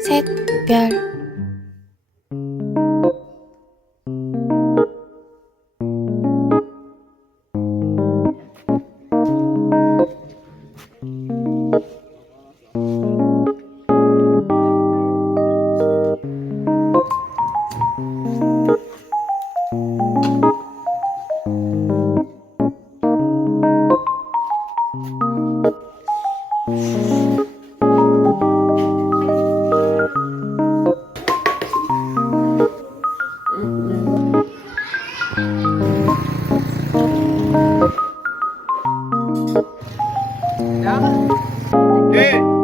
셋, 별. 네.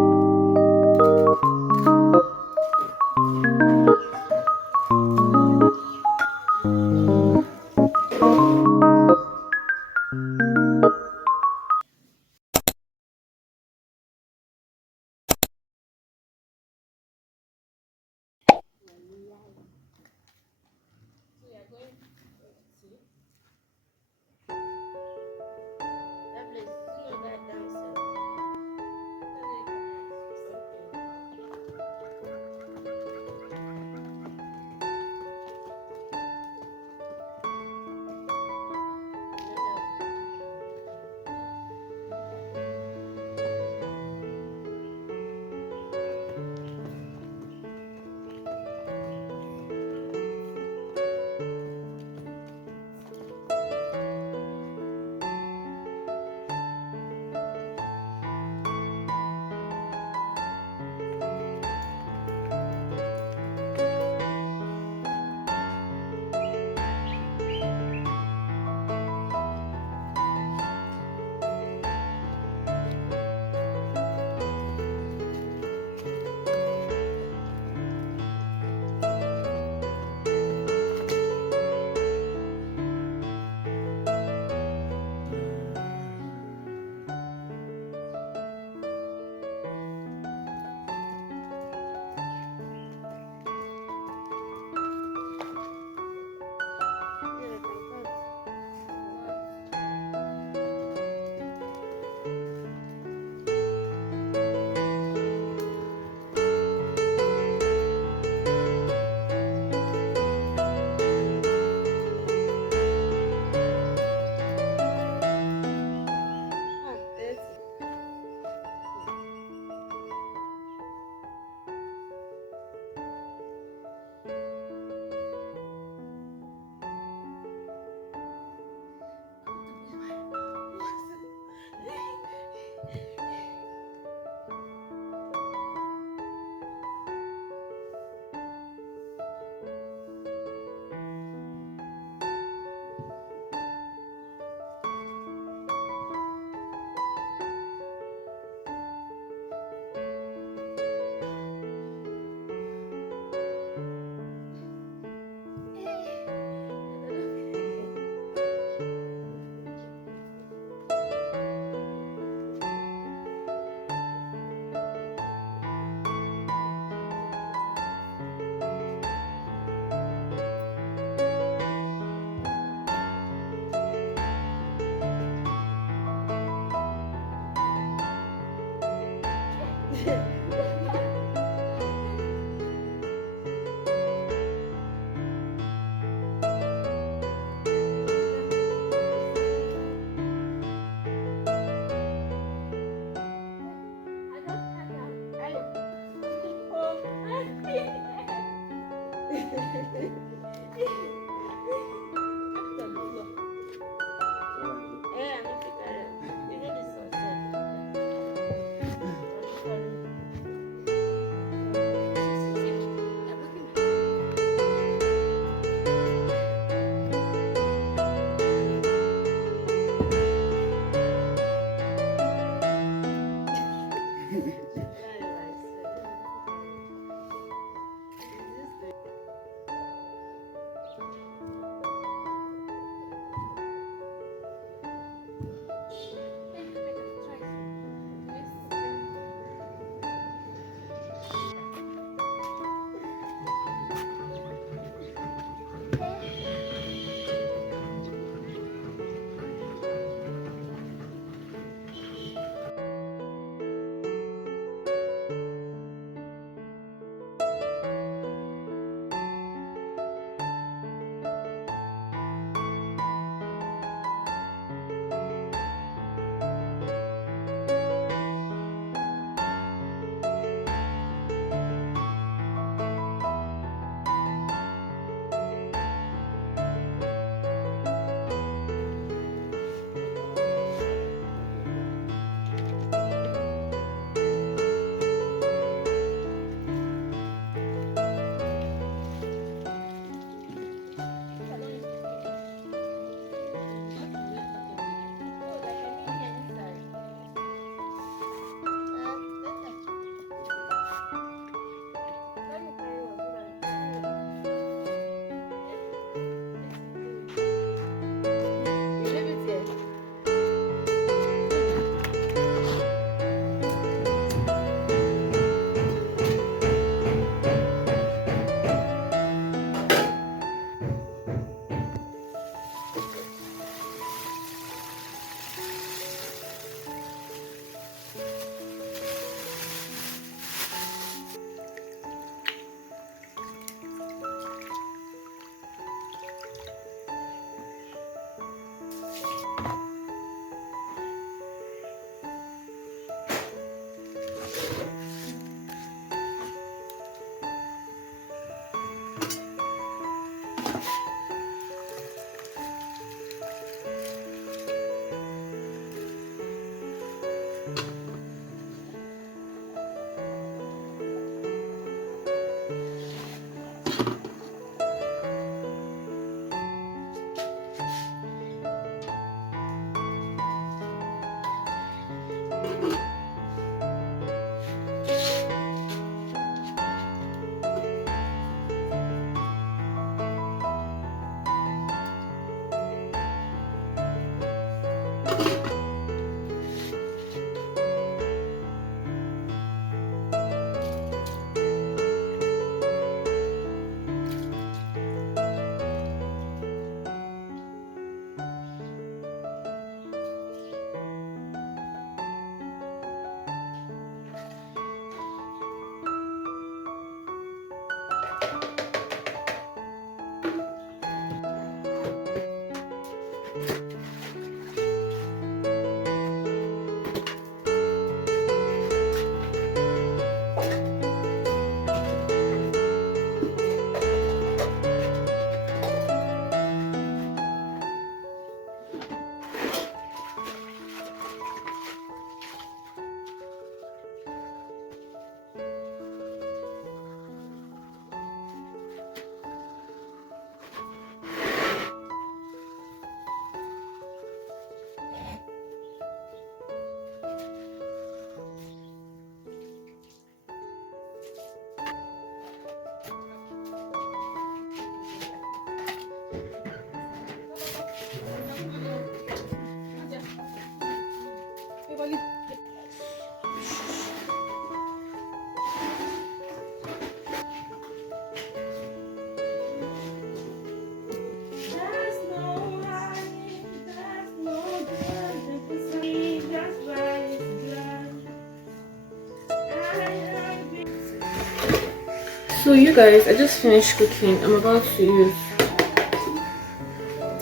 So you guys, I just finished cooking. I'm about to use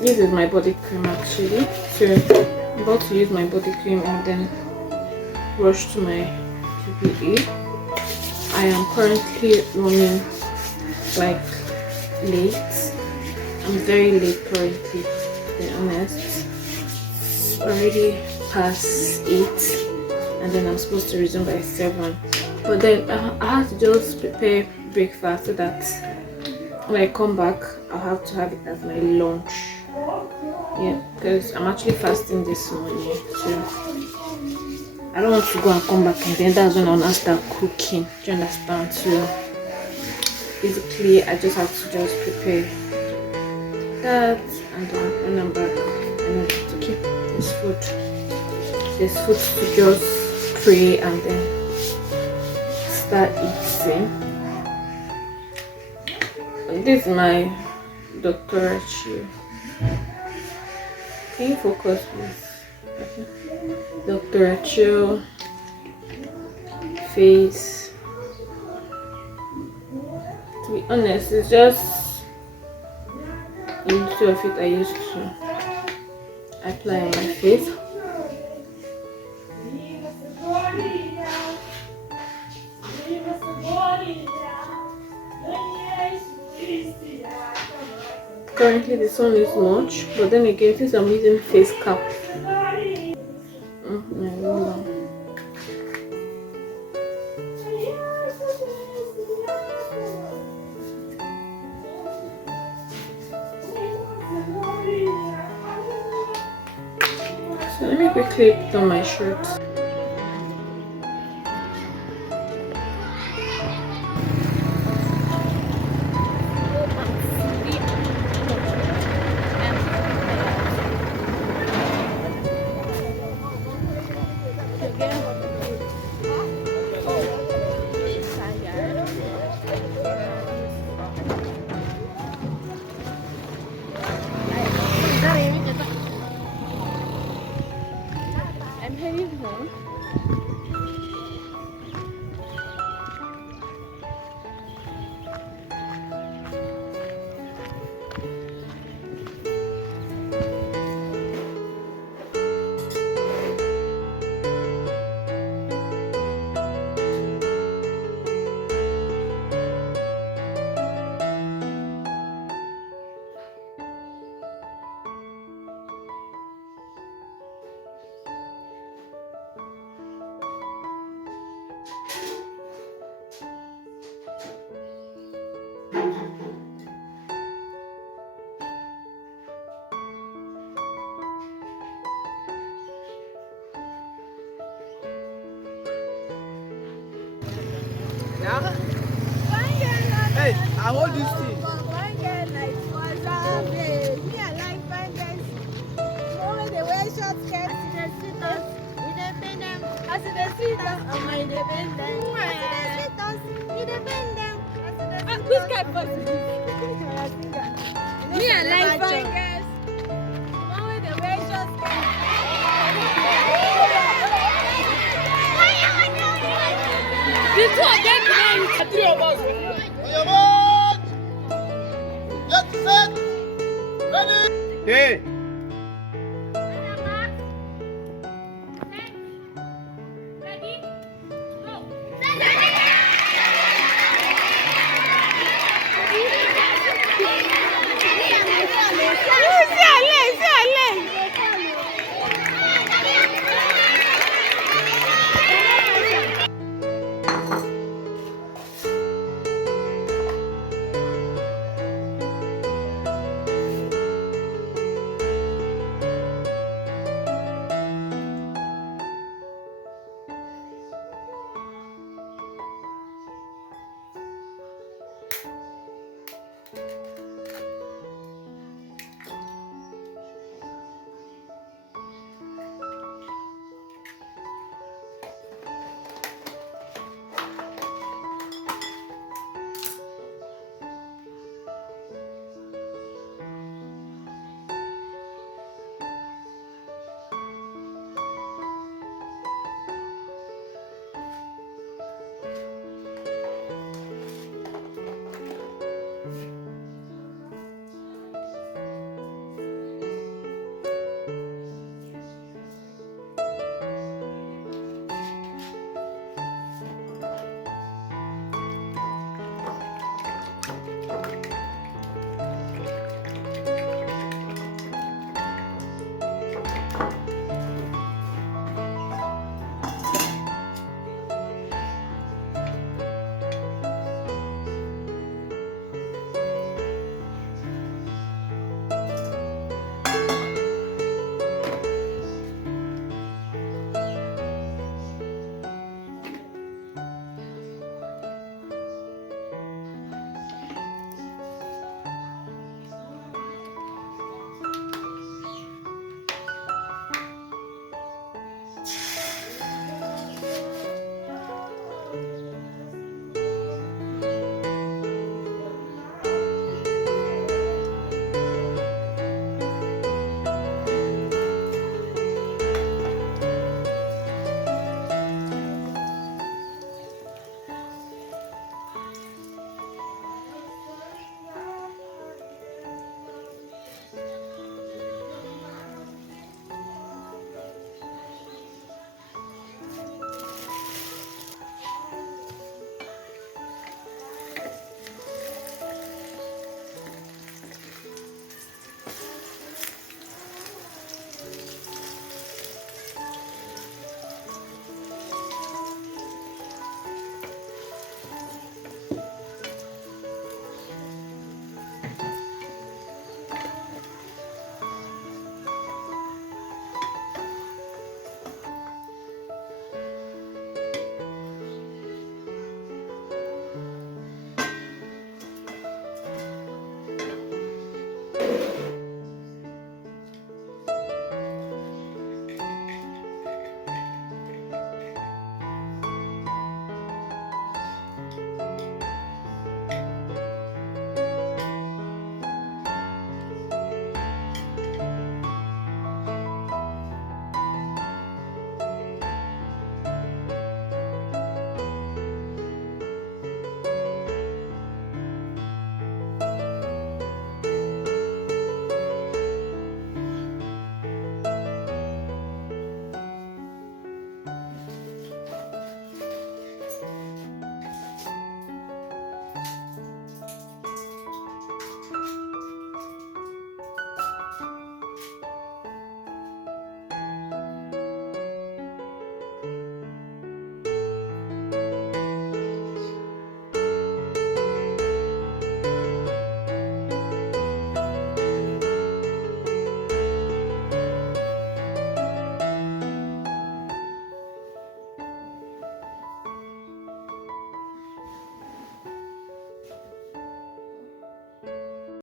this is my body cream actually. So I'm about to use my body cream and then rush to my PPE. I am currently running like late. I'm very late currently, to be honest. It's already past 8 and then I'm supposed to resume by 7. But then I have to just prepare breakfast so that when I come back I'll have to have it as my lunch. Yeah, because I'm actually fasting this morning, so I don't want to go and come back and then that's when I'll now start cooking. Do you understand? So basically I just have to just prepare that and then when I'm back I know to keep this food. There's food to just pray and then start eating. And this is my Dr. Achille. Can you focus please? Okay. Dr. Achille face. To be honest, it's just a little of it I used to apply on my face. Currently the sun is much, but then again since I'm using face cap, so let me quickly put on my shirt. I'm heading home. Yeah? Hey, I hold this thing. Which kind of person? Me, I like fine girls. One with the way short skirt. The two of them married. The three of us. On your march! Get set! Ready! Hey!